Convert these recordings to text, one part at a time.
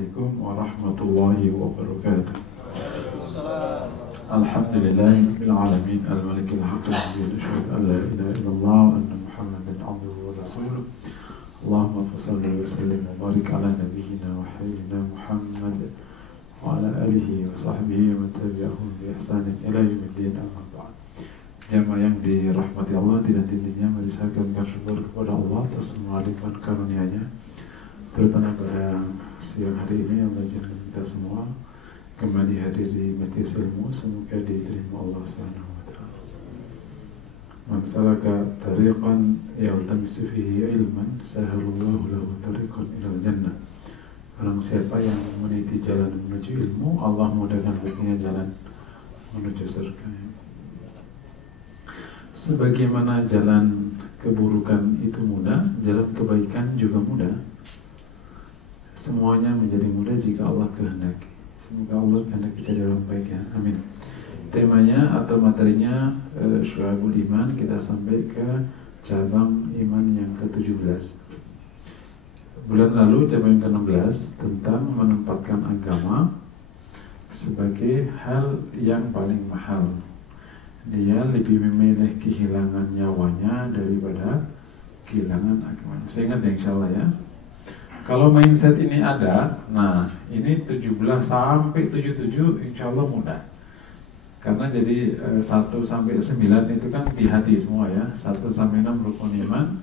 Assalamualaikum warahmatullahi wabarakatuh. Alhamdulillahirabbil alamin al-malikil haqqil mubin asyhadu an la ilaha illallah wa anna Muhammadan abduhu wa rasuluh. Allahumma shalli wa sallim wa barik ala nabiyyina wa habibina Muhammad wa ala alihi wa sahbihi wa tabi'ahum bi ihsanin ila yaumiddin, amma ba'd. Jamaah yang dirahmati Allah, tidak intinya mari saya bersyukur kepada Allah atas semua limpahan karunia-Nya, terutama pada siang hari ini yang menjadikan kita semua kembali hadir di majelis ilmu. Semoga diterima Allah Subhanahu wa taala. Man salaka tariqan yaltamisu fihi ilman sahalallahu lahu tariqan ilal jannah. Barang siapa yang meniti jalan menuju ilmu, Allah mudahkan baginya jalan menuju surga. Sebagaimana jalan keburukan itu mudah, jalan kebaikan juga mudah. Semuanya menjadi mudah jika Allah kehendaki. Semoga Allah kehendaki jadi orang baik, ya. Amin. Temanya atau materinya Syu'abul Iman. Kita sampai ke cabang iman yang ke-17. Bulan lalu cabang yang ke-16 tentang menempatkan agama sebagai hal yang paling mahal. Dia lebih memilih kehilangan nyawanya daripada kehilangan agamanya. Saya ingat ya, insya Allah, ya. Kalau mindset ini ada, nah ini 17 sampai 77 insya Allah mudah. Karena jadi 1 sampai 9 itu kan di hati semua, ya. 1 sampai 6 rukun iman,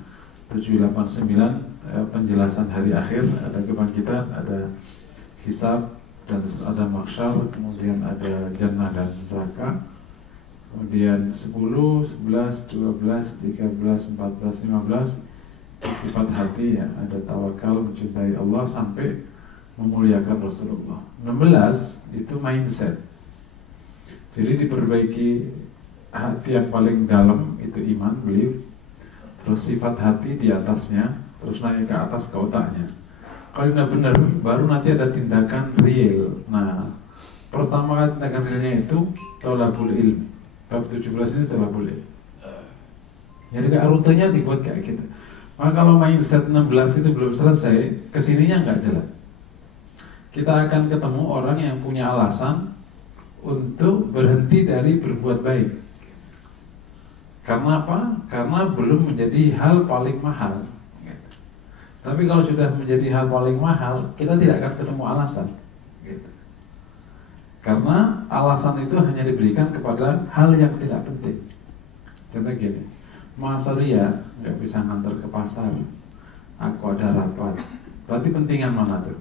7, 8, 9 penjelasan hari akhir, ada kebangkitan, ada hisab, dan ada mahsyar, kemudian ada jannah dan neraka. Kemudian 10, 11, 12, 13, 14, 15 sifat hati, ya, ada tawakal, mencintai Allah, sampai memuliakan Rasulullah. 16 itu mindset. Jadi diperbaiki hati yang paling dalam, itu iman, belief. Terus sifat hati di atasnya, terus naik ke atas ke otaknya. Kalau sudah benar, baru nanti ada tindakan real. Nah, pertama kali tindakan realnya itu thalabul ilmi. Bab 17 ini thalabul ilmi. Jadi rutenya dibuat kayak gitu. Maka kalau mindset 16 itu belum selesai, kesininya nggak jalan. Kita akan ketemu orang yang punya alasan untuk berhenti dari berbuat baik. Karena apa? Karena belum menjadi hal paling mahal. Tapi kalau sudah menjadi hal paling mahal, kita tidak akan ketemu alasan. Karena alasan itu hanya diberikan kepada hal yang tidak penting. Contoh gini, Mas Surya nggak bisa ngantar ke pasar, aku ada rapat. Berarti pentingan mana tuh?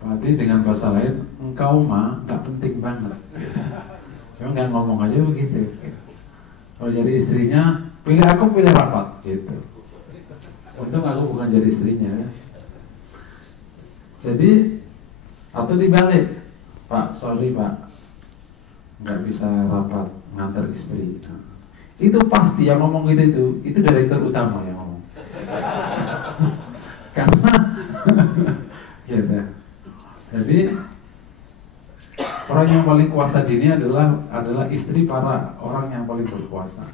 Berarti dengan bahasa lain, engkau mah nggak penting banget. Cuma nggak ngomong aja begitu. Kalau jadi istrinya, pilih aku, pilih rapat, gitu. Untung aku bukan jadi istrinya. Jadi, atau dibalik, Pak, sorry Pak, nggak bisa rapat, ngantar istri. Itu pasti yang ngomong gitu itu direktur utama yang ngomong. Karena gitu. Jadi orang yang paling kuasa di ini adalah istri para orang yang paling berkuasa.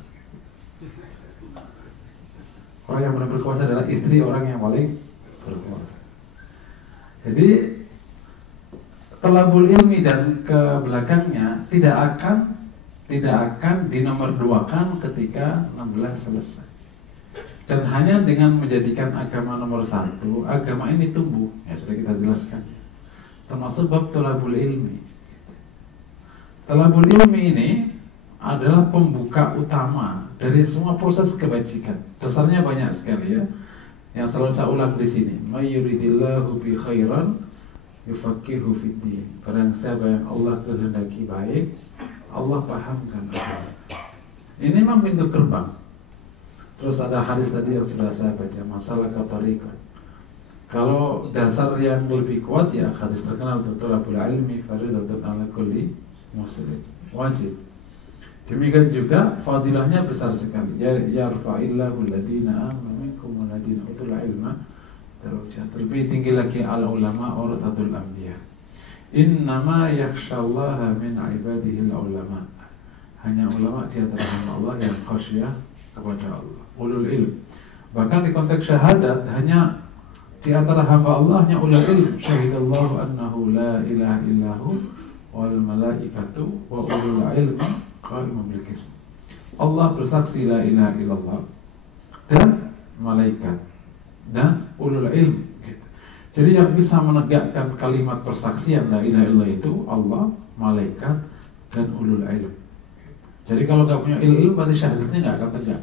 Orang yang paling berkuasa adalah istri orang yang paling berkuasa. Jadi thalabul ilmi dan ke belakangnya tidak akan dinomorduakan ketika 16 selesai. Dan hanya dengan menjadikan agama nomor 1, agama ini tumbuh, ya sudah kita jelaskan. Termasuk bab thalabul ilmi. Thalabul ilmi ini adalah pembuka utama dari semua proses kebajikan. Dasarnya banyak sekali, ya. Yang selalu saya ulang di sini, may yuridillahu bi khairan yufaqihu fid din. Barang siapa yang Allah kehendaki baik, Allah pahamkan. Ini memang pintu gerbang. Terus ada hadis tadi yang sudah saya baca, masalah katarikan. Kalau dasar yang lebih kuat, ya hadis terkenal thalabul ilmi fardhatun ala kulli muslim, wajib. Demikian juga fadilahnya besar sekali. Ya yarfa'illahu alladziina aamanu minkum walladziina utul ilma darajat. Lebih tinggi lagi al ulama warathatul anbiya. Innama yakhshallaha min ibadihi ulama. Hanya ulama di antara Allah yang khasyah kepada Allah. Ulul ilm. Bahkan di konteks syahadat hanya Di antara hamba Allah yang ulul ilm, syahidallahu annahu la ilaha illahu wal malaikatu wa ulul ilmi qa'iman bil qist. Allah bersaksi la ilaha illallah dan malaikat dan ulul ilm. Jadi yang bisa menegakkan kalimat persaksian la ilaha illallah itu Allah, malaikat dan ulul ilm. Jadi kalau nggak punya ilmu berarti syahadatnya nggak akan tegak.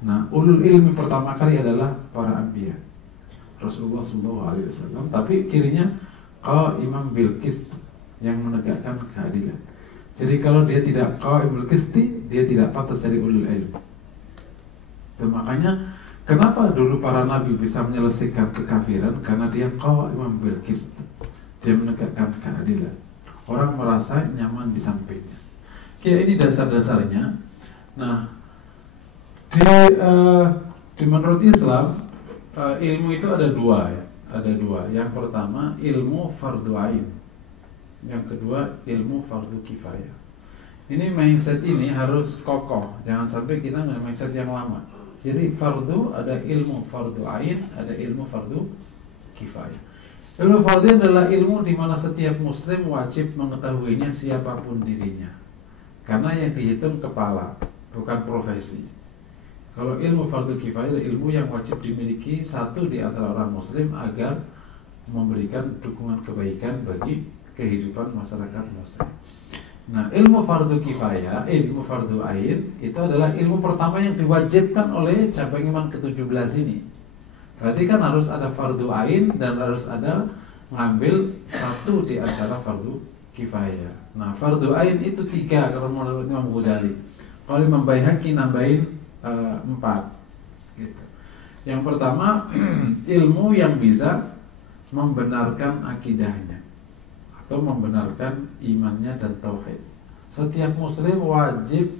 Nah, ulul ilmi pertama kali adalah para anbiya, Rasulullah SAW. Tapi cirinya qa'iman bil qist, yang menegakkan keadilan. Jadi kalau dia tidak qaim bil qisti, dia tidak pantas dari ulul ilmi. Dan makanya kenapa dulu para nabi bisa menyelesaikan kekafiran? Karena dia qa'iman bil qist, dia menegakkan keadilan. Orang merasa nyaman di sampingnya. Ya, ini dasar-dasarnya. Nah, di menurut Islam ilmu itu ada dua ya. Ada dua. Yang pertama ilmu fardu ain. Yang kedua ilmu fardu kifayah. Ini mindset ini harus kokoh. Jangan sampai kita nggak mindset yang lama. Jadi fardu ada ilmu fardu ain, ada ilmu fardu kifayah. Ilmu fardu adalah ilmu di mana setiap muslim wajib mengetahuinya siapapun dirinya. Karena yang dihitung kepala, bukan profesi. Kalau ilmu fardu kifayah adalah ilmu yang wajib dimiliki satu di antara orang muslim agar memberikan dukungan kebaikan bagi kehidupan masyarakat muslim. Nah, ilmu fardu kifayah, ilmu fardu ain itu adalah ilmu pertama yang diwajibkan oleh cabang iman ke-17 ini. Berarti kan harus ada fardu ain dan harus ada ngambil satu di antara fardu kifayah. Nah, fardu ain itu 3 kalau menurut Imam Ghazali. Kalau Imam Baihaqi nambahin 4 gitu. Yang pertama ilmu yang bisa membenarkan akidahnya atau membenarkan imannya dan tauhid. Setiap muslim wajib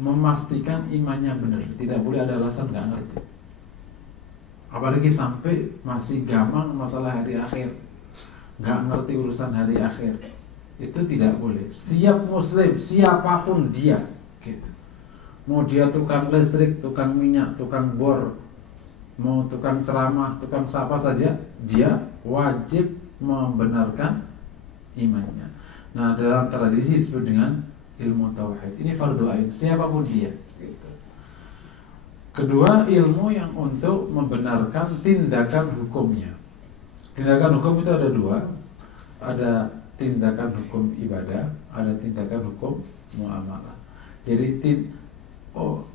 memastikan imannya benar. Tidak boleh ada alasan nggak ngerti. Apalagi sampai masih gamang masalah hari akhir, nggak ngerti urusan hari akhir, itu tidak boleh. Setiap muslim, siapapun dia gitu. Mau dia tukang listrik, tukang minyak, tukang bor, mau tukang ceramah, tukang siapa saja, dia wajib membenarkan imannya. Nah, dalam tradisi disebut dengan ilmu tauhid. Ini fardu ain, siapapun dia gitu. Kedua, ilmu yang untuk membenarkan tindakan hukumnya. Tindakan hukum itu ada 2. Ada tindakan hukum ibadah, ada tindakan hukum muamalah. Jadi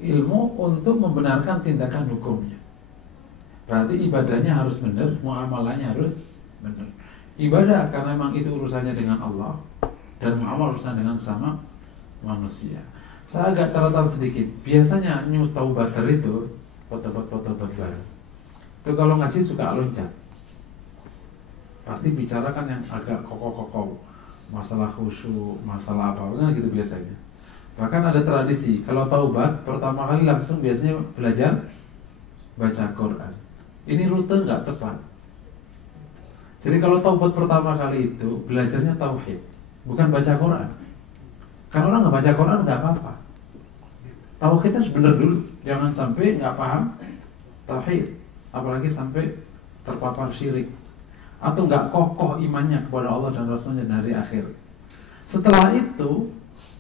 ilmu untuk membenarkan tindakan hukumnya. Berarti ibadahnya harus benar, muamalahnya harus benar. Ibadah karena memang itu urusannya dengan Allah, dan muamalah urusan dengan sama manusia. Saya agak catatan sedikit. Biasanya new taubater itu foto-foto baru. Itu kalau ngaji suka loncat. Pasti bicarakan yang agak kokoh-kokoh, masalah khusyuk, masalah apa, nah gitu biasanya. Bahkan ada tradisi kalau taubat pertama kali langsung biasanya belajar baca Quran. Ini rute nggak tepat. Jadi kalau taubat pertama kali itu belajarnya tauhid, bukan baca Quran. Karena orang nggak baca Quran nggak apa-apa. Tauhidnya harus benar dulu, jangan sampai nggak paham tauhid, apalagi sampai terpapar syirik atau nggak kokoh imannya kepada Allah dan Rasulnya dari akhir. Setelah itu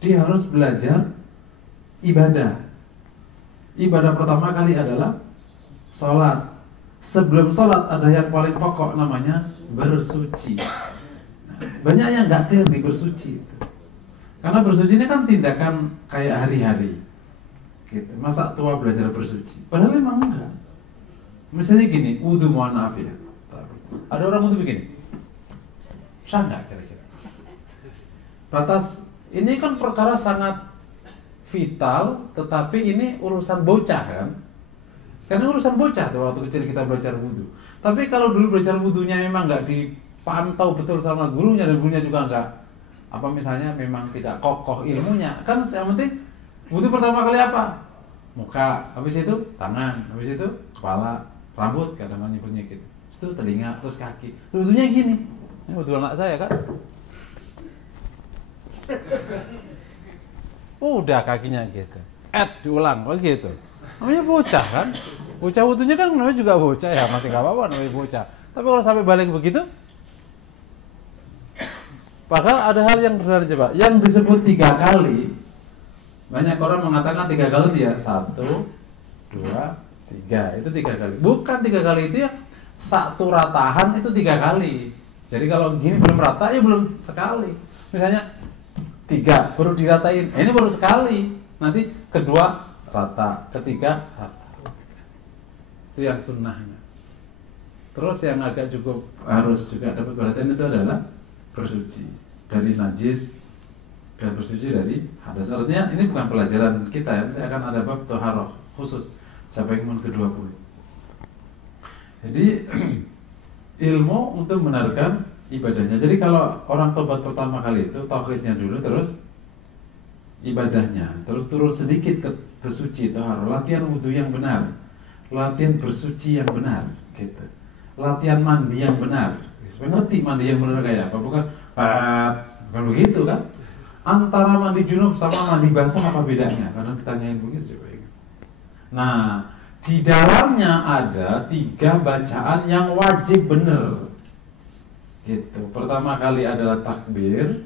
dia harus belajar ibadah. Ibadah pertama kali adalah sholat. Sebelum sholat ada yang paling pokok namanya bersuci. Banyak yang nggak ngerti bersuci. Karena bersuci ini kan tindakan kayak hari-hari. Gitu. Masa tua belajar bersuci? Padahal memang enggak. Misalnya gini, wudu, mohon maaf ya. Ada orang wudu begini. Sah nggak kira-kira? Batas ini kan perkara sangat vital, tetapi ini urusan bocah kan? Karena urusan bocah tuh waktu kecil kita belajar wudu. Tapi kalau dulu belajar wudunya memang nggak dipantau betul sama gurunya dan gurunya juga nggak apa misalnya memang tidak kokoh ilmunya, kan yang penting wudu pertama kali apa? Muka, habis itu tangan, habis itu kepala, rambut kadang-kadang nyebutnya gitu. Itu telinga, terus kaki. Wudunya gini. Ini wudu anak saya kan. Udah kakinya gitu. Diulang, oh gitu. Namanya bocah kan. Bocah wudunya kan namanya juga bocah ya, masih nggak apa-apa namanya bocah. Tapi kalau sampai baling begitu, bahkan ada hal yang benar coba. Yang disebut 3 kali, banyak orang mengatakan 3 kali dia 1, 2, 3 itu 3 kali. Bukan 3 kali itu ya satu ratahan itu 3 kali. Jadi kalau gini belum rata ya belum sekali. Misalnya 3 baru diratain, ini baru sekali. Nanti kedua rata, ketiga rata. Itu yang sunnahnya. Terus yang agak cukup harus juga dapat perhatian itu adalah bersuci dari najis dan bersuci dari hadas. Artinya ini bukan pelajaran kita ya, nanti akan ada bab toharoh khusus sampai ke-20. Jadi ilmu untuk membenarkan ibadahnya. Jadi kalau orang tobat pertama kali itu tauhidnya dulu, terus ibadahnya, terus turun sedikit ke bersuci, toharoh, latihan wudhu yang benar, latihan bersuci yang benar, gitu. Latihan mandi yang benar. Supaya ngerti mandi yang benar kayak apa, bukan begitu kan? Antara mandi junub sama mandi basah apa bedanya? Kadang ditanyain begitu coba. Nah, di dalamnya ada 3 bacaan yang wajib benar. Gitu. Pertama kali adalah takbir,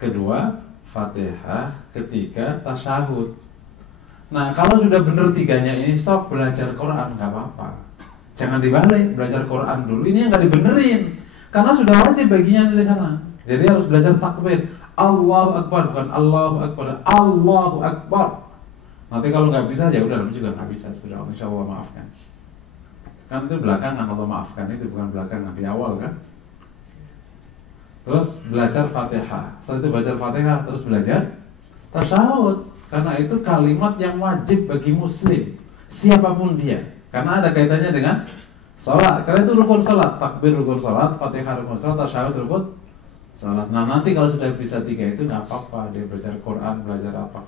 kedua Fatihah, ketiga tasyahud. Nah, kalau sudah benar 3-nya ini, sok belajar Quran nggak apa-apa. Jangan dibalik, belajar Quran dulu. Ini yang nggak dibenerin, karena sudah wajib baginya sekarang. Jadi harus belajar takbir, Allahu Akbar, bukan Allahu Akbar, Allahu Akbar. Nanti kalau nggak bisa ya udah, juga nggak bisa, sudah, insya Allah maafkan. Kan itu belakangan Allah maafkan, itu bukan belakangan, di awal kan. Terus belajar Fatihah, setelah itu belajar Fatihah, terus belajar tasyahud, karena itu kalimat yang wajib bagi muslim siapapun dia, karena ada kaitannya dengan sholat, karena itu rukun sholat, takbir rukun sholat, Fatihah rukun sholat, tasyahud rukun sholat. Nah nanti kalau sudah bisa 3 itu nggak apa-apa, dia belajar Quran, belajar apa,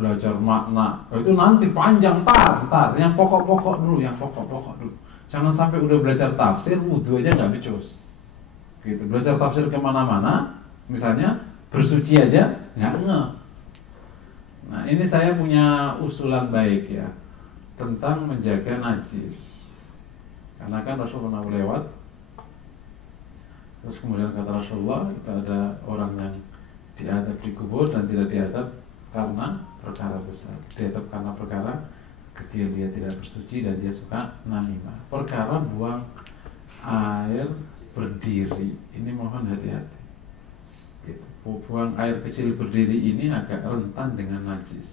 belajar makna, itu nanti panjang, tar, yang pokok-pokok dulu, jangan sampai udah belajar tafsir, wudhu aja nggak becus. Gitu. Belajar tafsir kemana-mana, misalnya bersuci aja nggak ngeh. Nah ini saya punya usulan baik ya tentang menjaga najis, karena kan Rasulullah pernah lewat, terus kemudian kata Rasulullah, kita ada orang yang diadab di kubur dan tidak diadab karena perkara besar, diadab karena perkara kecil, dia tidak bersuci dan dia suka namimah, perkara buang air berdiri, ini mohon hati-hati. Gitu. Buang air kecil berdiri ini agak rentan dengan najis.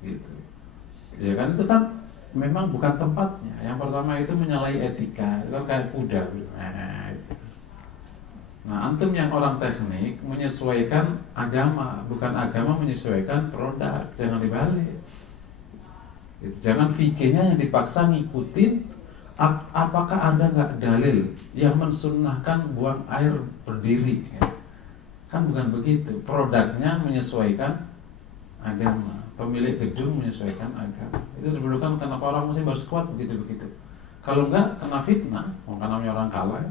Gitu. Ya kan itu kan memang bukan tempatnya. Yang pertama itu menyalahi etika, itu kayak kuda. Nah, antum yang orang teknik menyesuaikan agama, bukan agama menyesuaikan produk, jangan dibalik. Gitu. Jangan fikihnya yang dipaksa ngikutin. Apakah ada nggak dalil yang mensunnahkan buang air berdiri? Kan bukan begitu. Produknya menyesuaikan agama, pemilik gedung menyesuaikan agama. Itu diperlukan. Kenapa orang muslim harus kuat begitu-begitu? Kalau enggak kena fitnah, karena orang kalah.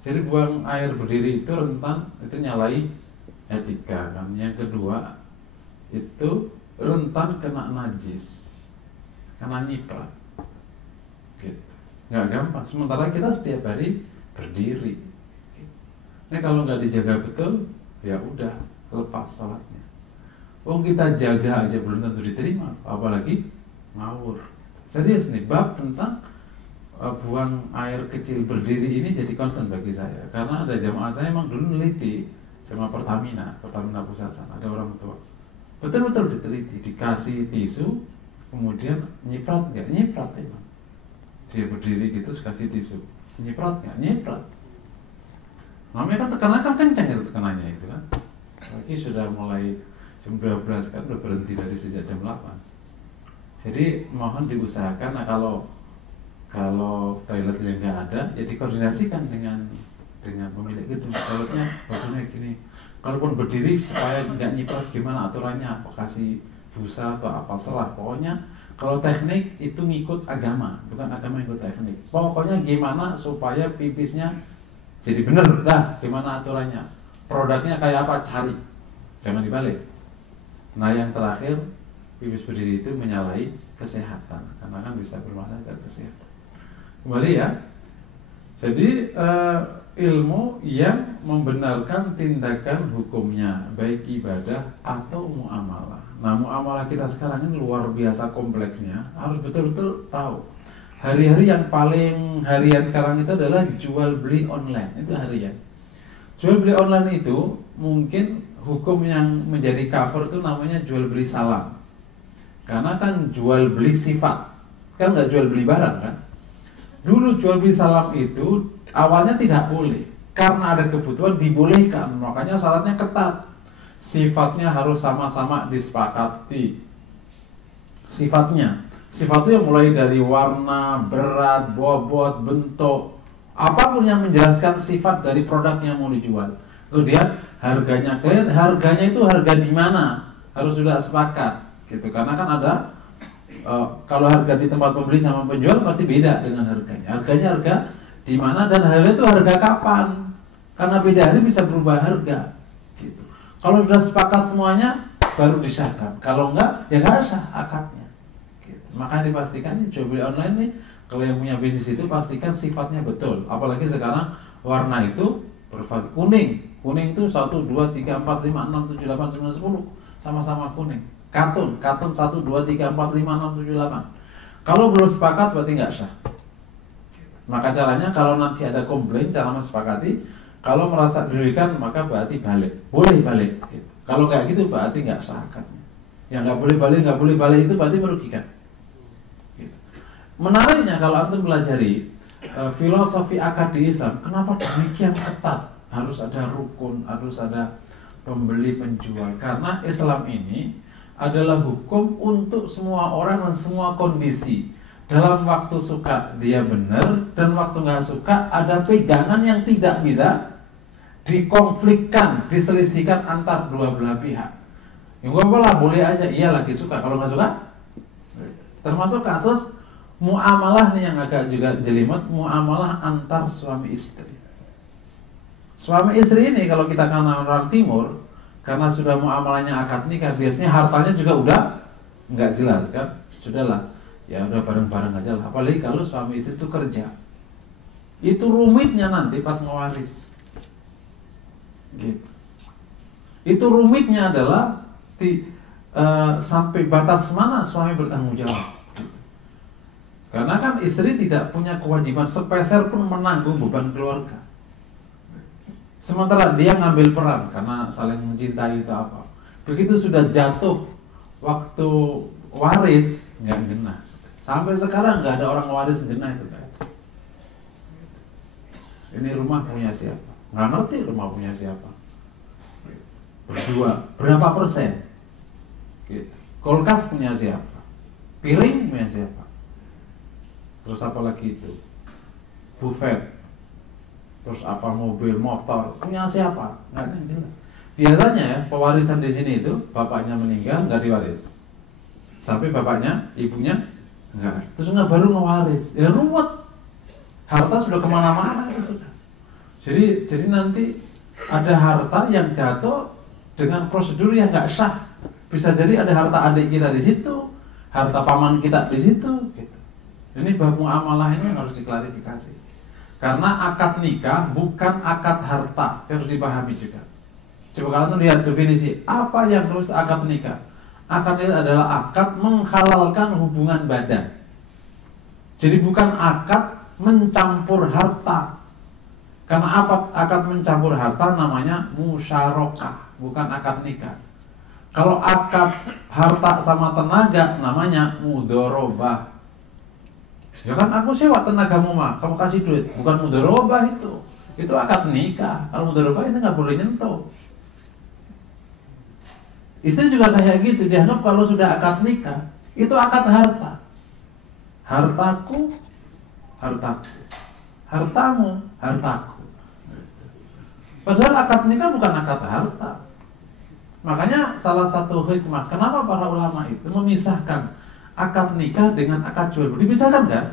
Jadi buang air berdiri itu rentan, itu nyalai etika kan. Yang kedua itu rentan kena najis, kena nyiprat. Gitu. Nggak gampang. Sementara kita setiap hari berdiri. Nah kalau nggak dijaga betul, ya udah lepas salatnya. Kita jaga aja belum tentu diterima, apalagi ngawur. Serius nih, bab tentang buang air kecil berdiri ini jadi concern bagi saya, karena ada jamaah saya emang dulu neliti, sama Pertamina Pusat sana, ada orang tua betul-betul diteliti, dikasih tisu, kemudian nyiprat nggak? Nyiprat emang. Dia berdiri gitu, kasih tisu, nyiprat nggak? Nyiprat. Namanya kan tekanan kan kencang itu tekanannya itu kan. Lagi sudah mulai jam 12 kan udah berhenti dari sejak jam 8. Jadi mohon diusahakan. Nah kalau toiletnya nggak ada, ya dikoordinasikan dengan pemilik gedung. Toiletnya bagusnya gini. Kalaupun berdiri supaya nggak nyiprat, gimana aturannya? Apa kasih busa atau apa, serah. Pokoknya kalau teknik itu ngikut agama, bukan agama ikut teknik. Pokoknya gimana supaya pipisnya jadi bener, dah gimana aturannya. Produknya kayak apa, cari, jangan dibalik. Nah yang terakhir, pipis berdiri itu menyalahi kesehatan, karena kan bisa bermakna ke kesehatan. Kembali ya. Jadi ilmu yang membenarkan tindakan hukumnya, baik ibadah atau muamalah. Nah, muamalah kita sekarang ini luar biasa kompleksnya, harus betul-betul tahu. Hari-hari yang paling harian sekarang itu adalah jual beli online, itu harian. Jual beli online itu mungkin hukum yang menjadi cover itu namanya jual beli salam. Karena kan jual beli sifat, kan nggak jual beli barang kan. Dulu jual beli salam itu awalnya tidak boleh, karena ada kebutuhan dibolehkan, makanya syaratnya ketat. Sifatnya harus sama-sama disepakati. Sifatnya mulai dari warna, berat, bobot, bentuk, apapun yang menjelaskan sifat dari produk yang mau dijual. Kemudian harganya itu harga di mana harus sudah sepakat, gitu. Karena kan ada kalau harga di tempat pembeli sama penjual pasti beda dengan harganya. Harganya harga di mana dan harga itu harga kapan? Karena beda hari bisa berubah harga. Gitu. Kalau sudah sepakat semuanya baru disahkan. Kalau enggak ya nggak sah akadnya. Gitu. Makanya dipastikan jual beli online nih, kalau yang punya bisnis itu pastikan sifatnya betul. Apalagi sekarang warna itu bervariasi. Kuning itu 1, 2, 3, 4, 5, 6, 7, 8, 9, 10 sama-sama kuning. Katun 1, 2, 3, 4, 5, 6, 7, 8. Kalau belum sepakat berarti nggak sah. Maka caranya kalau nanti ada komplain, cara mensepakati. Kalau merasa dirugikan maka berarti balik. Boleh balik. Gitu. Kalau kayak gitu berarti nggak sah akadnya. Yang nggak boleh balik itu berarti merugikan. Gitu. Menariknya kalau antum pelajari filosofi akad di Islam, kenapa demikian ketat? Harus ada rukun, harus ada pembeli penjual. Karena Islam ini adalah hukum untuk semua orang dan semua kondisi. Dalam waktu suka dia benar, dan waktu nggak suka ada pegangan yang tidak bisa dikonflikkan, diselisihkan antar dua belah pihak. Yang apa boleh aja, iya lagi suka. Kalau nggak suka, termasuk kasus muamalah nih yang agak juga jelimet, muamalah antar suami istri. Suami istri ini kalau kita kenal orang timur, karena sudah muamalahnya akad nikah, biasanya hartanya juga udah nggak jelas kan, sudahlah, ya udah bareng-bareng aja lah. Apalagi kalau suami istri itu kerja, itu rumitnya nanti pas ngewaris. Gitu. Itu rumitnya adalah sampai batas mana suami bertanggung jawab. Karena kan istri tidak punya kewajiban sepeser pun menanggung beban keluarga. Sementara dia ngambil peran karena saling mencintai itu apa. Begitu sudah jatuh waktu waris nggak genah. Sampai sekarang nggak ada orang waris genah itu kan. Ini rumah punya siapa? Nggak ngerti rumah punya siapa. Berdua berapa persen? Gitu. Kulkas punya siapa? Piring punya siapa? Terus apa lagi itu? Buffet. Terus apa mobil, motor, punya siapa? Nggak ada yang jelas. Biasanya ya, pewarisan di sini itu bapaknya meninggal nggak diwaris, sampai bapaknya, ibunya nggak. Terus nggak baru ngewaris, ya ruwet. Harta sudah kemana-mana itu sudah. Jadi nanti ada harta yang jatuh dengan prosedur yang nggak sah. Bisa jadi ada harta adik kita di situ, harta paman kita di situ. Gitu. Ini bab muamalah ini harus diklarifikasi. Karena akad nikah bukan akad harta, harus dipahami juga. Coba kalian lihat definisi apa yang harus akad nikah. Akad itu adalah akad menghalalkan hubungan badan. Jadi bukan akad mencampur harta. Karena apa akad mencampur harta namanya musyarakah, bukan akad nikah. Kalau akad harta sama tenaga namanya mudharabah. Ya kan aku sewa tenagamu mah, kamu kasih duit, bukan mudharabah itu. Itu akad nikah. Kalau mudharabah itu nggak boleh nyentuh. Istri juga kayak gitu, dianggap kalau sudah akad nikah itu akad harta. Hartaku, hartaku. Hartamu, hartaku. Padahal akad nikah bukan akad harta. Makanya salah satu hikmah kenapa para ulama itu memisahkan akad nikah dengan akad jual beli, dipisahkan kan?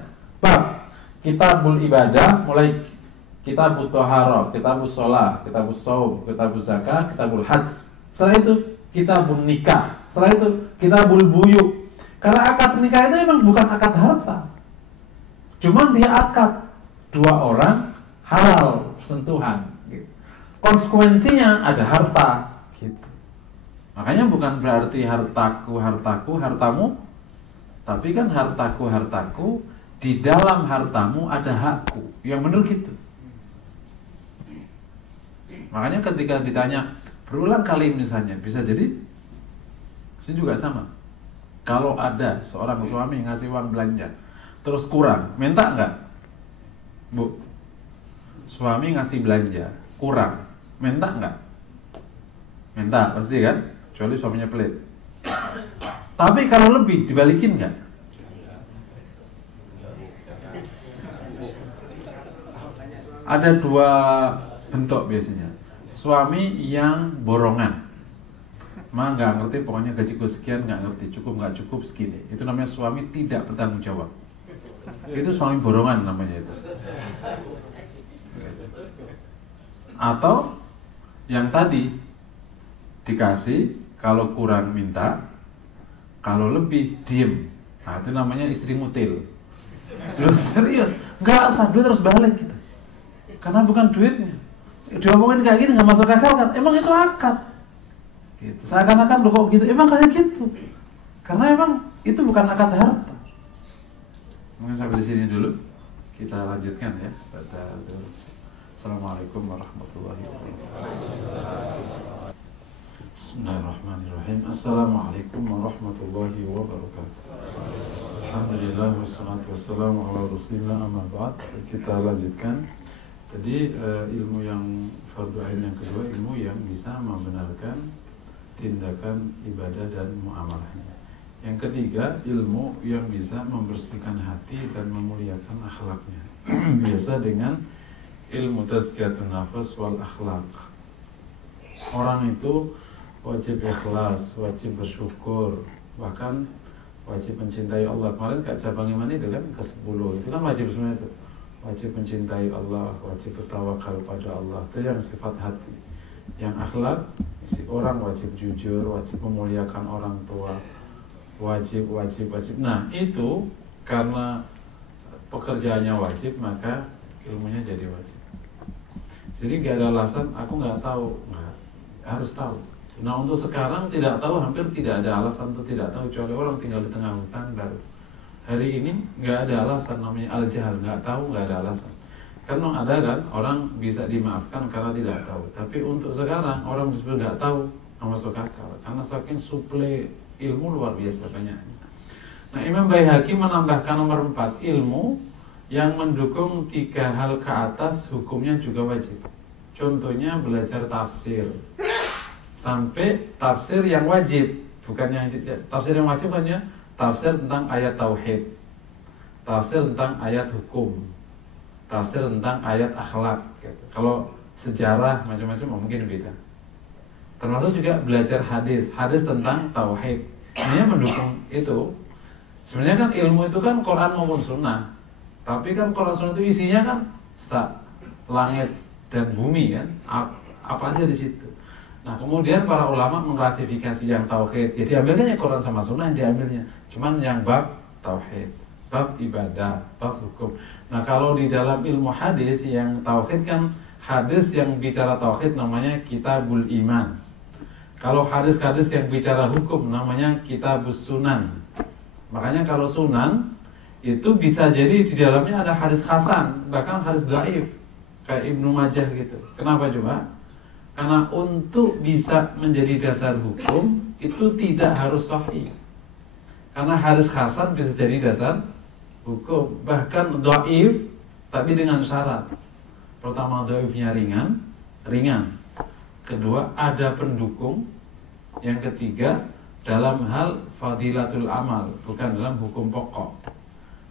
Bab kitabul ibadah, mulai kitabut thaharah, kitabus shalah, kitabus shaum, kitabuz zakah, kitabul hajj. Setelah itu kitabun nikah. Setelah itu kitabul buyuk. Karena akad nikah itu memang bukan akad harta. Cuman dia akad dua orang halal sentuhan. Gitu. Konsekuensinya ada harta. Gitu. Makanya bukan berarti hartaku, hartamu. Tapi kan hartaku, di dalam hartamu ada hakku. Yang benar gitu. Makanya ketika ditanya berulang kali misalnya, bisa jadi ini juga sama. Kalau ada seorang suami ngasih uang belanja terus kurang, minta enggak? Bu, suami ngasih belanja kurang, minta enggak? Minta pasti kan, kecuali suaminya pelit. Tapi kalau lebih dibalikin enggak? Ada dua bentuk biasanya. Suami yang borongan, mah nggak ngerti, pokoknya gajiku sekian, nggak ngerti, nggak cukup segini. Itu namanya suami tidak bertanggung jawab. Itu suami borongan namanya itu. Atau yang tadi dikasih, kalau kurang minta, kalau lebih diem. Nah itu namanya istri mutil. Terus serius, nggak usah duit terus balik gitu. Karena bukan duitnya. Diomongin kayak gini nggak masuk akal kan? Emang itu akad. Gitu. Seakan-akan kok gitu, emang kayak gitu. Karena emang itu bukan akad harta. Mungkin sampai di sini dulu. Kita lanjutkan ya. Assalamualaikum warahmatullahi wabarakatuh. Bismillahirrahmanirrahim. Assalamualaikum warahmatullahi wabarakatuh. Alhamdulillah wassalatu wassalamu ala rasulillah, amma ba'd. Kita lanjutkan. Jadi ilmu yang fardu ain yang kedua, ilmu yang bisa membenarkan tindakan ibadah dan muamalahnya. Yang ketiga, ilmu yang bisa membersihkan hati dan memuliakan akhlaknya. Biasa dengan ilmu tazkiyatun nafas wal akhlak. Orang itu wajib ikhlas, wajib bersyukur, bahkan wajib mencintai Allah. Kemarin Kak cabang iman itu kan ke-10, itu kan wajib sebenarnya itu. Wajib mencintai Allah, wajib bertawakal pada Allah. Itu yang sifat hati. Yang akhlak, si orang wajib jujur, wajib memuliakan orang tua, wajib. Nah itu karena pekerjaannya wajib, maka ilmunya jadi wajib. Jadi gak ada alasan, aku gak tahu, harus tahu. Nah untuk sekarang tidak tahu, hampir tidak ada alasan untuk tidak tahu, kecuali orang tinggal di tengah hutan baru. Hari ini nggak ada alasan, namanya al-jahal, nggak tahu, nggak ada alasan. Karena ada kan orang bisa dimaafkan karena tidak tahu. Tapi untuk sekarang orang sebenarnya nggak tahu, nggak masuk akal. Karena saking suplai ilmu luar biasa banyaknya. Nah Imam Baihaqi menambahkan nomor 4, ilmu yang mendukung 3 hal ke atas hukumnya juga wajib. Contohnya belajar tafsir, sampai tafsir yang wajib, bukan yang tafsir yang wajib hanya tafsir tentang ayat tauhid, tafsir tentang ayat hukum, tafsir tentang ayat akhlak. Gitu. Kalau sejarah macam-macam mungkin beda. Termasuk juga belajar hadis tentang tauhid. Ini mendukung itu. Sebenarnya kan ilmu itu kan Quran maupun Sunnah. Tapi kan Quran Sunnah itu isinya kan langit dan bumi kan, apa aja di situ. Nah kemudian para ulama mengklasifikasi yang tauhid, ya diambilnya Quran sama Sunnah yang diambilnya. Cuman yang bab tauhid, bab ibadah, bab hukum. Nah kalau di dalam ilmu hadis yang tauhid kan hadis yang bicara tauhid namanya kitabul iman. Kalau hadis-hadis yang bicara hukum namanya kitabus sunan. Makanya kalau sunan itu bisa jadi di dalamnya ada hadis hasan, bahkan hadis dhaif kayak Ibnu Majah gitu. Kenapa coba? Karena untuk bisa menjadi dasar hukum itu tidak harus sahih. Karena hadis hasan bisa jadi dasar hukum, bahkan dhaif tapi dengan syarat. Pertama dhaifnya ringan. Kedua ada pendukung. Yang ketiga dalam hal fadilatul amal, bukan dalam hukum pokok.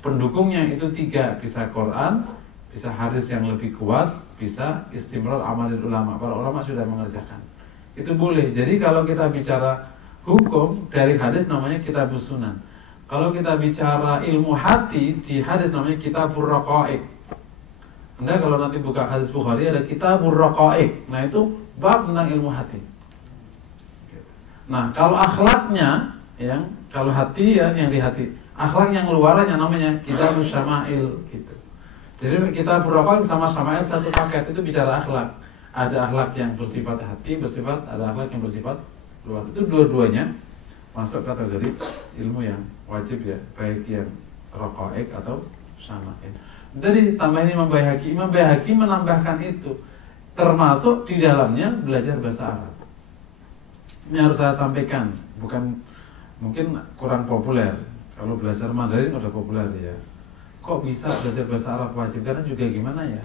Pendukungnya itu 3, bisa Quran, bisa hadis yang lebih kuat, bisa istimrar amalil ulama. Para ulama sudah mengerjakan. Itu boleh. Jadi kalau kita bicara hukum dari hadis namanya kitabus sunan. Kalau kita bicara ilmu hati di hadis namanya kitabur raqaiq. Anda kalau nanti buka hadis Bukhari ada kitabur raqaiq. Nah itu bab tentang ilmu hati. Nah kalau akhlaknya yang Kalau hati ya yang di hati. Akhlak yang luaran yang namanya kitabus syama'il gitu. Jadi kita berokok sama syama'il satu paket, itu bicara akhlak. Ada akhlak yang bersifat hati, ada akhlak yang bersifat luar. Itu dua-duanya masuk kategori ilmu yang wajib ya, baik yang raqaiq atau syama'il. Jadi tambahin Imam Baihaqi. Imam Baihaqi menambahkan itu, termasuk di dalamnya belajar bahasa Arab. Ini harus saya sampaikan, bukan mungkin kurang populer. Kalau belajar Mandarin udah populer ya. Kok bisa belajar bahasa Arab wajib? Karena juga gimana ya?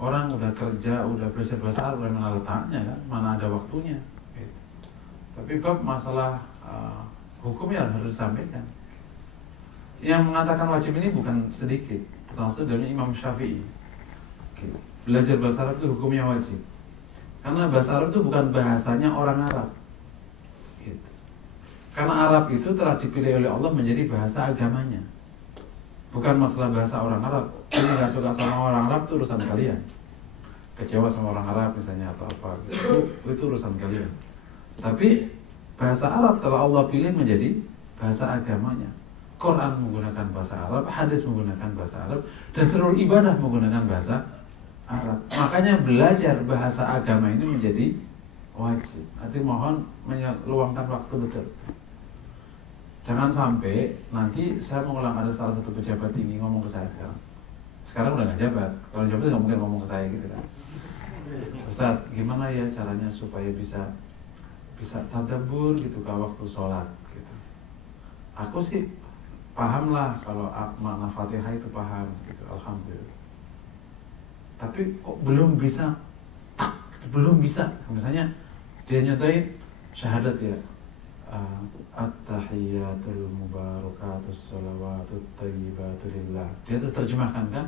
Orang udah kerja, udah belajar bahasa Arab, udah mana letaknya kan? Mana ada waktunya? Gitu. Tapi bab masalah hukum ya harus disampaikan. Yang mengatakan wajib ini bukan sedikit, termasuk dari Imam Syafi'i. Gitu. Belajar bahasa Arab itu hukumnya wajib. Karena bahasa Arab itu bukan bahasanya orang Arab. Gitu. Karena Arab itu telah dipilih oleh Allah menjadi bahasa agamanya. Bukan masalah bahasa orang Arab. Ini nggak suka sama orang Arab itu urusan kalian. Kecewa sama orang Arab misalnya atau apa, itu urusan kalian. Tapi bahasa Arab telah Allah pilih menjadi bahasa agamanya. Quran menggunakan bahasa Arab, hadis menggunakan bahasa Arab, dan seluruh ibadah menggunakan bahasa Arab. Makanya belajar bahasa agama ini menjadi wajib. Nanti mohon meluangkan waktu betul. Jangan sampai nanti saya mengulang, ada salah satu pejabat tinggi ngomong ke saya sekarang. Sekarang udah nggak jabat. Kalau jabat nggak mungkin ngomong ke saya gitu kan. Ustaz, gimana ya caranya supaya bisa tadabbur gitu ke waktu sholat gitu. Aku sih paham lah kalau makna Fatihah itu paham gitu, alhamdulillah. Tapi kok belum bisa. Misalnya dia nyatain syahadat ya. At-tahiyyatul mubarakatus sholawatut thayyibatu lillah. Dia terus terjemahkan kan,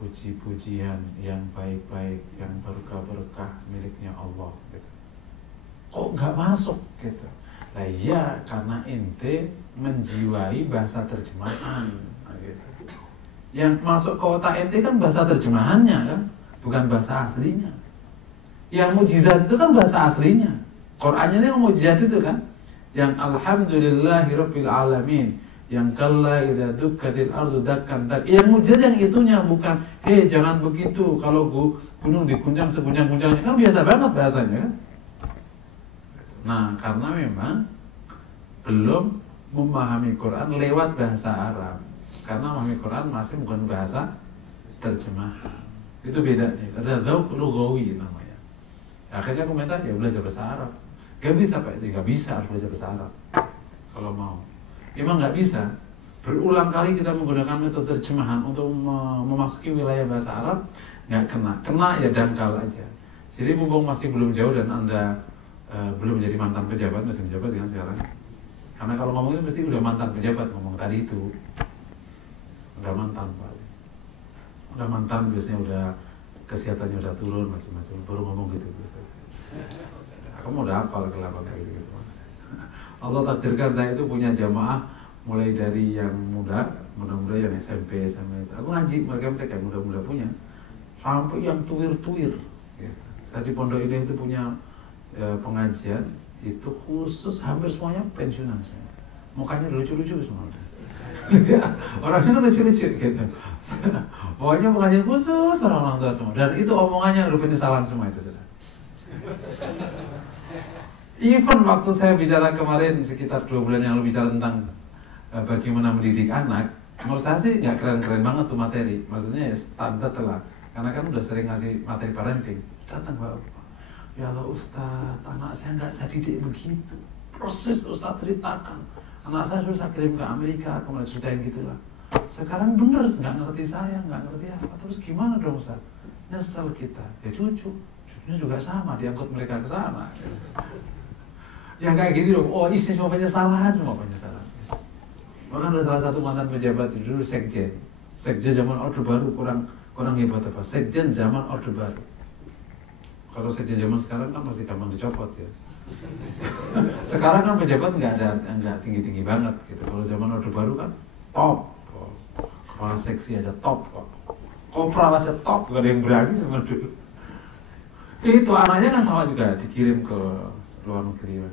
puji-pujian yang baik-baik, yang berkah-berkah miliknya Allah gitu. Kok nggak masuk gitu? Nah iya, karena ente menjiwai bahasa terjemahan gitu. Yang masuk ke otak ente kan bahasa terjemahannya kan, bukan bahasa aslinya. Yang mujizat itu kan bahasa aslinya. Qur'annya ini mujizat itu kan, yang alhamdulillahirabbil alamin, yang kalla idza dukkatil ardu dakkan dak. Yang mujizat yang itunya, bukan jangan begitu kalau gunung diguncang seguncang-guncangnya, kan biasa banget bahasanya kan. Nah, karena memang belum memahami Quran lewat bahasa Arab. Karena memahami Quran masih bukan bahasa terjemahan. Itu bedanya. Ada dzauq lughawi namanya. Akhirnya komentar ya belajar bahasa Arab. Gak bisa Pak, gak bisa harus belajar bahasa Arab kalau mau. Emang gak bisa. Berulang kali kita menggunakan metode terjemahan untuk memasuki wilayah bahasa Arab, gak kena ya dangkal aja. Jadi mumpung masih belum jauh dan Anda belum jadi mantan pejabat, masih pejabat kan sekarang. Karena kalau ngomongnya mesti udah mantan pejabat, ngomong tadi itu udah mantan Pak. Udah mantan biasanya udah kesehatannya udah turun macam-macam, baru ngomong gitu biasanya. Kamu udah hafal kelapa kayak gitu. Allah takdirkan saya itu punya jamaah mulai dari yang muda yang SMP sama itu. Aku ngaji mereka yang muda-muda punya, sampai yang tuir-tuir. Gitu. Saya di pondok ini itu punya pengajian itu khusus, hampir semuanya pensiunan saya. Mukanya lucu-lucu semua. Orangnya lucu-lucu gitu. Pokoknya pengajian khusus orang-orang tua semua. Dan itu omongannya udah penyesalan semua itu sudah. Even waktu saya bicara kemarin sekitar 2 bulan yang lalu bicara tentang bagaimana mendidik anak, menurut saya sih nggak keren-keren banget tuh materi. Maksudnya ya standar lah, karena kan udah sering ngasih materi parenting. Datang Bapak, ya Allah Ustadz, anak saya nggak saya didik begitu. Persis Ustadz ceritakan, anak saya susah kirim ke Amerika, kemudian ceritain gitulah. Sekarang bener, nggak ngerti saya, nggak ngerti apa. Terus gimana dong Ustadz? Nyesel kita, ya cucunya juga sama, diangkut mereka ke sana. Yang kayak gini dong, oh isi semua penyesalan. Bahkan ada salah satu mantan pejabat dulu sekjen zaman Orde Baru, kurang hebat apa, sekjen zaman Orde Baru. Kalau sekjen zaman sekarang kan masih gampang dicopot ya. Sekarang kan pejabat nggak tinggi banget gitu. Kalau zaman Orde Baru kan top, kepala seksi aja top, kopral aja top, gak ada yang berani sama dulu. Itu anaknya kan sama juga dikirim ke luar negeri.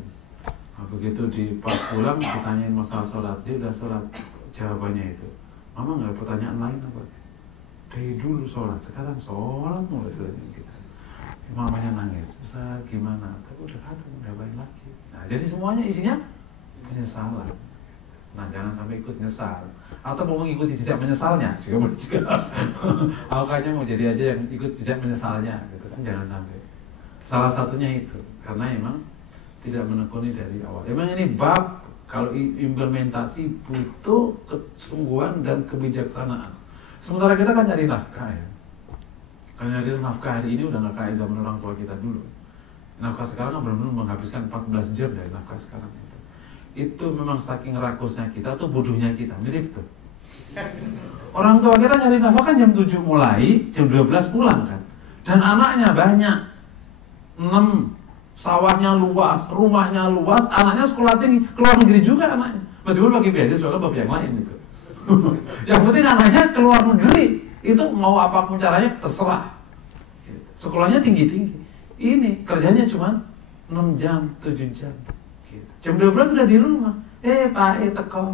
Nah, begitu pas pulang ditanyain masalah sholat, dia udah sholat. Jawabannya itu, mama nggak ada pertanyaan lain apa? Dari dulu sholat, sekarang sholat mulai gitu. Mamanya nangis, Ustaz gimana? Tapi udah kadang, udah baik lagi. Nah, jadi semuanya isinya penyesalan. Nah, jangan sampai ikut nyesal. Atau mau mengikuti jejak menyesalnya, juga boleh juga. Aku kayaknya mau jadi aja yang ikut jejak menyesalnya, gitu kan, jangan sampai. Salah satunya itu, karena emang tidak menekuni dari awal. Emang ini bab, kalau implementasi butuh kesungguhan dan kebijaksanaan. Sementara kita kan nyari nafkah ya. Kalau nyari nafkah hari ini udah nggak kayak zaman orang tua kita dulu. Nafkah sekarang kan benar-benar menghabiskan 14 jam dari nafkah sekarang itu memang saking rakusnya kita atau bodohnya kita, mirip tuh. Orang tua kita nyari nafkah kan jam 7 mulai, jam 12 pulang kan. Dan anaknya banyak, 6, sawahnya luas, rumahnya luas, anaknya sekolah tinggi, keluar negeri juga anaknya. Meskipun pakai beasiswa kan bab yang lain itu. Yang penting anaknya keluar negeri, itu mau apapun caranya terserah. Sekolahnya tinggi-tinggi. Ini kerjanya cuma 6 jam, 7 jam. Jam 12 sudah di rumah. Pak, teko.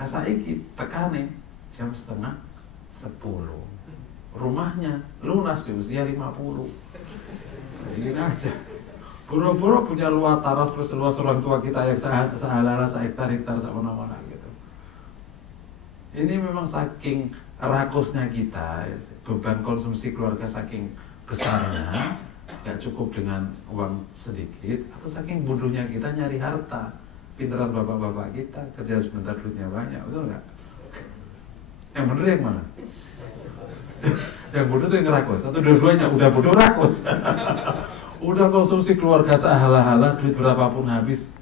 Saiki tekane jam setengah 10. Rumahnya lunas di usia 50. Ini aja. Buru-buru punya luas taras seluas orang tua kita yang sehalala sehektar-hektar sama-sama gitu. Ini memang saking rakusnya kita, beban konsumsi keluarga saking besarnya, gak cukup dengan uang sedikit, atau saking bodohnya kita nyari harta. Pinteran bapak-bapak kita, kerja sebentar duitnya banyak, betul nggak? Yang bener yang mana? Yang bodoh tuh yang rakus, atau dua-duanya udah bodoh rakus. Udah konsumsi keluarga sehala-hala, duit berapapun habis,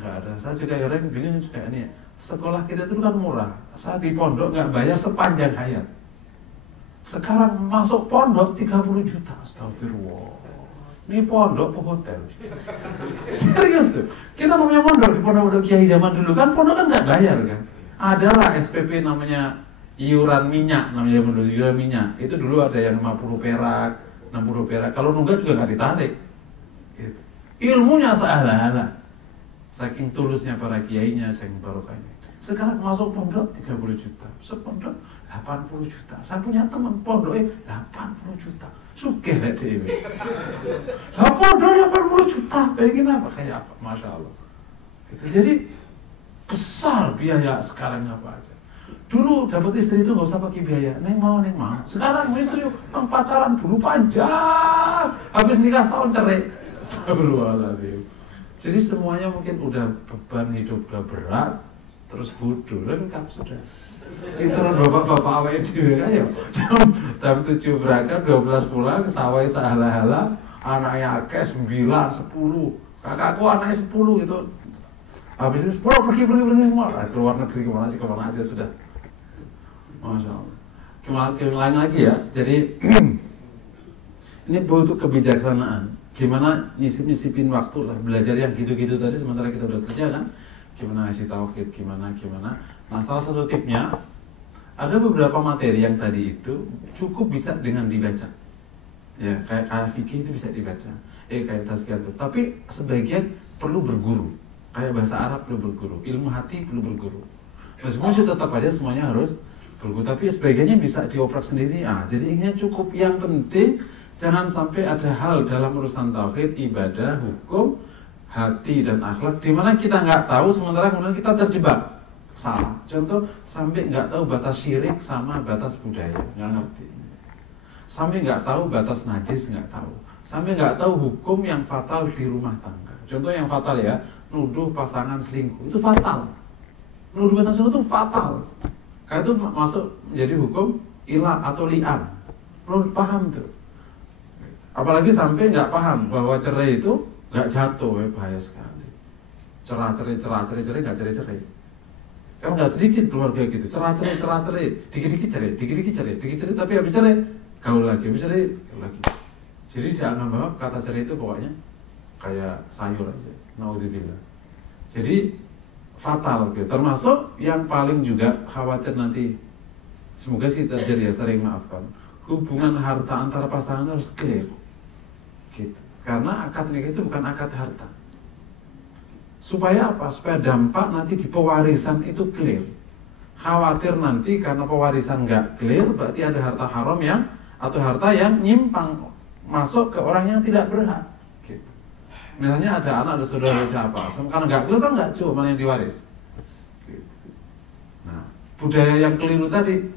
nggak ada. Saya juga kadang bingung juga ini. Sekolah kita itu kan murah. Saat di pondok nggak bayar sepanjang hayat. Sekarang masuk pondok 30 juta, astagfirullah. Ini pondok apa hotel? Serius tuh. Kita namanya pondok di pondok kiai zaman dulu kan pondok kan nggak bayar kan. Adalah SPP namanya iuran minyak, namanya dulu iuran minyak. Itu dulu ada yang 50 perak, 60 perak. Kalau nunggak juga nggak ditarik. Gitu. Ilmunya sehala-hala. Saking tulusnya para kiainya, saking barokahnya. Sekarang masuk pondok 30 juta, sepondok 80 juta. Saya punya teman pondoknya 80 juta. Sugih lah dewe. Pondok 80 juta, pengen apa? Kayak apa? Masya Allah. Gitu. Jadi besar biaya sekarang apa aja. Dulu dapat istri itu nggak usah pakai biaya, neng mau. Sekarang istri pacaran dulu panjang, habis nikah setahun cerai. Astagfirullahaladzim. Jadi semuanya mungkin udah beban hidup udah berat, terus bodoh, lengkap sudah. Itu bapak-bapak awalnya juga ayo. Jam 7 berangkat, 12 pulang, sawai sehala-hala, anaknya akeh 9, 10, kakakku anaknya 10 gitu. Habis itu pergi keluar negeri kemana aja sudah. Masya Allah. Kemarin lagi ya. Jadi ini butuh kebijaksanaan. Gimana nyisipin waktu lah, belajar yang gitu-gitu tadi sementara kita udah kerja kan. Gimana ngasih tauhid, gimana. Nah, salah satu tipnya, ada beberapa materi yang tadi itu cukup bisa dengan dibaca. Ya, kayak fikih itu bisa dibaca. Kayak tazkiyah itu. Tapi sebagian perlu berguru. Kayak bahasa Arab perlu berguru, ilmu hati perlu berguru. Meskipun tetap aja semuanya harus berguru, tapi sebagiannya bisa dioprak sendiri. Jadi intinya cukup yang penting jangan sampai ada hal dalam urusan tauhid, ibadah, hukum, hati dan akhlak di mana kita nggak tahu, sementara kemudian kita terjebak salah. Contoh, sampai nggak tahu batas syirik sama batas budaya, nggak ngerti. Sampai nggak tahu batas najis, nggak tahu. Sampai nggak tahu hukum yang fatal di rumah tangga. Contoh yang fatal ya, nuduh pasangan selingkuh, itu fatal. Nuduh pasangan selingkuh itu fatal. Karena itu masuk menjadi hukum ilah atau li'an. Perlu paham tuh. Apalagi sampai nggak paham bahwa cerai itu nggak jatuh, bahaya sekali. Cerai, nggak cerai. Kan nggak sedikit keluarga gitu, cerai, dikit-dikit cerai, tapi habis cerai, gaul lagi, habis cerai, gaul lagi. Jadi jangan bahwa kata cerai itu pokoknya kayak sayur aja, naudzubillah. Jadi fatal gitu. Termasuk yang paling juga khawatir nanti, semoga sih terjadi ya, sering maafkan, hubungan harta antara pasangan harus clear gitu. Karena akad nikah itu bukan akad harta. Supaya apa? Supaya dampak nanti di pewarisan itu clear. Khawatir nanti karena pewarisan nggak clear, berarti ada harta haram yang atau harta yang nyimpang masuk ke orang yang tidak berhak. Gitu. Misalnya ada anak, ada saudara siapa, karena nggak clear kan nggak cuma mana yang diwaris. Gitu. Nah, budaya yang keliru tadi,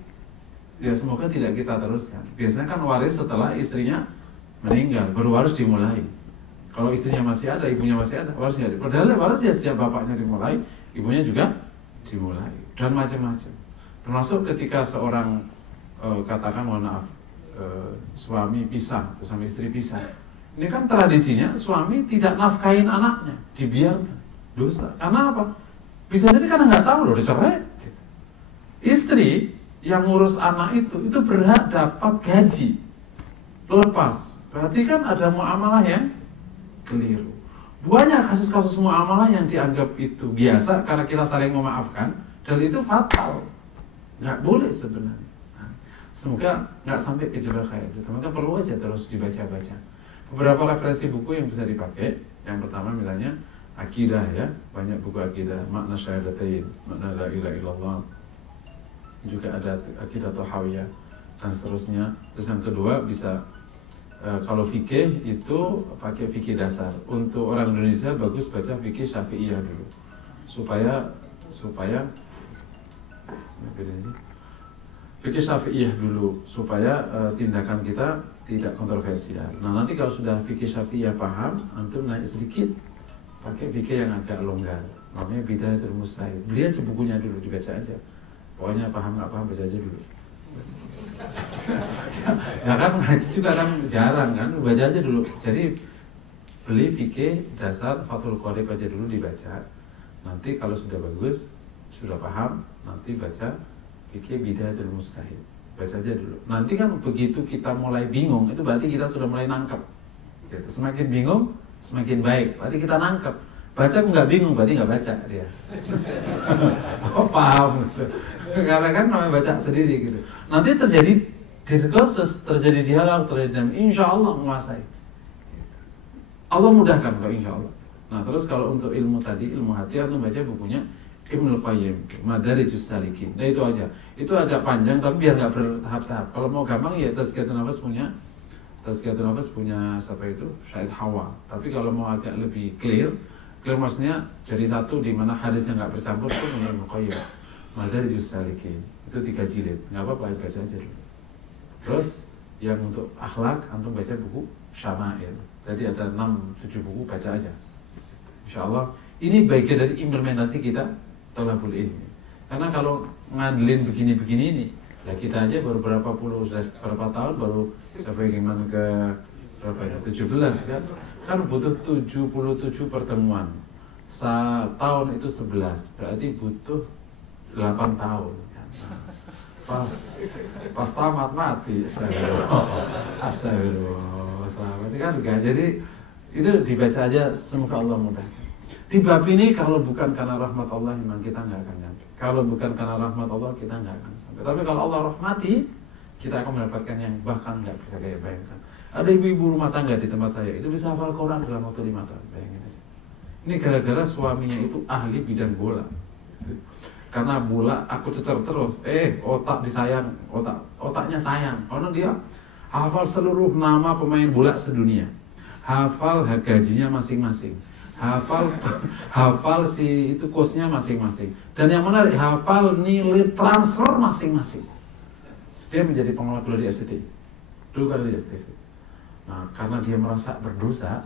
ya semoga tidak kita teruskan. Biasanya kan waris setelah istrinya meninggal, baru waris dimulai. Kalau istrinya masih ada, ibunya masih ada, warisnya ada. Padahal waris ya sejak bapaknya dimulai, ibunya juga dimulai. Dan macam-macam. Termasuk ketika seorang katakan mohon maaf, suami pisah, suami istri pisah. Ini kan tradisinya suami tidak nafkahin anaknya, dibiarkan, dosa. Karena apa? Bisa jadi karena nggak tahu loh, dicerai. Istri yang ngurus anak itu berhak dapat gaji lepas. Berarti kan ada muamalah yang keliru. Banyak kasus-kasus muamalah yang dianggap itu biasa karena kita saling memaafkan, dan itu fatal. Nggak boleh sebenarnya. Nah, semoga nggak sampai kejebak kayak itu. Maka perlu aja terus dibaca-baca. Beberapa referensi buku yang bisa dipakai. Yang pertama misalnya akidah ya, banyak buku akidah, makna syahadatain, makna la ilaha illallah. Juga ada akidah Tahawiyah dan seterusnya. Terus yang kedua bisa kalau fikih itu pakai fikih dasar. Untuk orang Indonesia bagus baca fikih Syafi'iyah dulu. Supaya fikih Syafi'iyah dulu supaya tindakan kita tidak kontroversial. Nah, nanti kalau sudah fikih Syafi'iyah paham, antum naik sedikit pakai fikih yang agak longgar. Namanya Bidayatul Mujtahid. Beli aja bukunya dulu, dibaca aja. Pokoknya paham nggak paham baca aja dulu. Ya kan ngaji juga kan jarang kan, baca aja dulu. Jadi beli fikih dasar Fathul Qorib aja dulu dibaca. Nanti kalau sudah bagus, sudah paham, nanti baca fikih Bidayatul Mujtahid. Baca aja dulu. Nanti kan begitu kita mulai bingung, itu berarti kita sudah mulai nangkep. Gitu. Semakin bingung, semakin baik. Berarti kita nangkep. Baca nggak bingung, berarti nggak baca dia. Oh paham. Karena kan namanya baca sendiri gitu. Nanti terjadi diskursus, terjadi dialog, terjadi insya Allah menguasai. Allah mudahkan kok insya Allah. Nah terus kalau untuk ilmu tadi, ilmu hati, aku baca bukunya Ibnul Qayyim, Madarijus Salikin. Nah itu aja. Itu agak panjang tapi biar nggak bertahap-tahap. Kalau mau gampang ya Tazkiyatun Nafas punya siapa itu? Syahid Hawa. Tapi kalau mau agak lebih clear maksudnya jadi satu di mana hadisnya nggak bercampur itu punya Ibnul Qayyim. Madarijus Salikin. Itu 3 jilid. Nggak apa-apa baca aja dulu. Terus yang untuk akhlak antum baca buku Syama'il. Tadi ada 6-7 buku, baca aja. Insya Allah ini bagian dari implementasi kita Thalabul Ilmi. Karena kalau ngandelin begini-begini ini, lah kita aja baru berapa tahun baru bagaimana ke berapa ya? 17 kan? Kan butuh 77 pertemuan. Setahun itu 11, berarti butuh 8 tahun. Pas tamat mati. Astagfirullah. Kan enggak. Jadi itu dibaca aja, semoga Allah mudahkan. Di bab ini kalau bukan karena rahmat Allah memang kita nggak akan nyampe. Kalau bukan karena rahmat Allah kita nggak akan sampai. Tapi kalau Allah rahmati, kita akan mendapatkan yang bahkan nggak bisa kayak bayangkan. Ada ibu-ibu rumah tangga di tempat saya itu bisa hafal Quran dalam waktu 5 tahun. Bayangin aja. Ini gara-gara suaminya itu ahli bidang bola. Karena bola aku cecer terus. Otak disayang, otaknya sayang. Karena dia hafal seluruh nama pemain bola sedunia. Hafal gajinya masing-masing. Hafal si itu coachnya masing-masing. Dan yang menarik, hafal nilai transfer masing-masing. Dia menjadi pengelola bola di SCTI. Dulu kan di SCTI. Nah, karena dia merasa berdosa,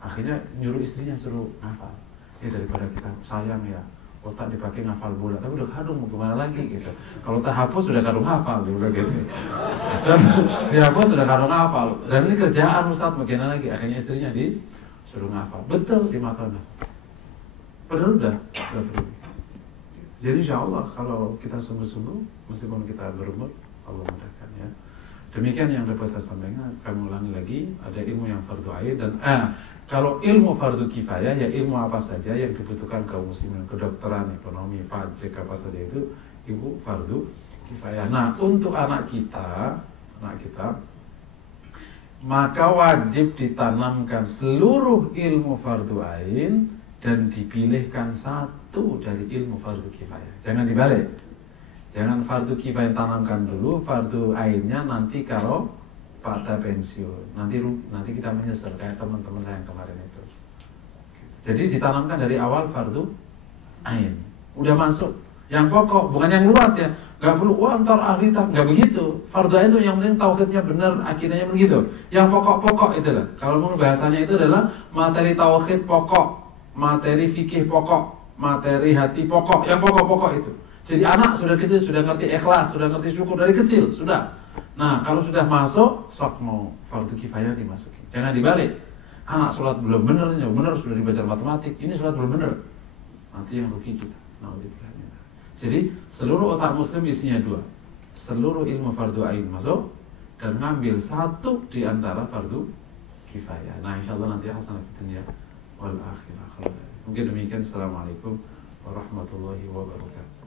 akhirnya nyuruh istrinya suruh hafal. Daripada kita sayang ya, otak dipakai ngafal bola. Tapi udah kadung mau gimana lagi gitu. Kalau tak hapus sudah kadung hafal udah gitu. Dan dihapus sudah kadung hafal. Dan ini kerjaan Ustaz bagaimana lagi? Akhirnya istrinya disuruh ngafal. Betul 5 tahun. Padahal udah berubah. Jadi insya Allah kalau kita sungguh-sungguh, meskipun kita berumur, Allah mudahkan ya. Demikian yang dapat saya sampaikan. Kami ulangi lagi, ada ilmu yang fardu ain dan kalau ilmu fardu kifayah ya ilmu apa saja yang dibutuhkan kaum muslimin, kedokteran, ekonomi, pajak apa saja itu ilmu fardu kifayah. Nah untuk anak kita maka wajib ditanamkan seluruh ilmu fardu ain dan dipilihkan satu dari ilmu fardu kifayah. Jangan dibalik. Jangan fardu kifayah tanamkan dulu, fardu ainnya nanti kalau pada pensiun. Nanti kita menyesal kayak teman-teman saya yang kemarin itu. Jadi ditanamkan dari awal fardu ain. Udah masuk. Yang pokok, bukan yang luas ya. Gak perlu, wah ntar ahli tak, gak begitu. Fardu ain itu yang penting tauhidnya benar, akidahnya begitu. Yang pokok-pokok itu lah. Kalau menurut bahasanya itu adalah materi tauhid pokok, materi fikih pokok, materi hati pokok, yang pokok-pokok itu. Jadi anak sudah kecil, sudah ngerti ikhlas, sudah ngerti syukur dari kecil, sudah. Nah kalau sudah masuk, sok mau fardu kifayah dimasuki. Jangan dibalik. Anak sholat belum benar, sudah dibaca matematik, ini sholat belum benar. Nanti yang rugi kita. Jadi seluruh otak muslim isinya dua. Seluruh ilmu fardu ain masuk dan ngambil satu di antara fardu kifayah. Nah insyaallah nanti hasanah dunya wal akhirah. Mungkin demikian. Assalamualaikum warahmatullahi wabarakatuh.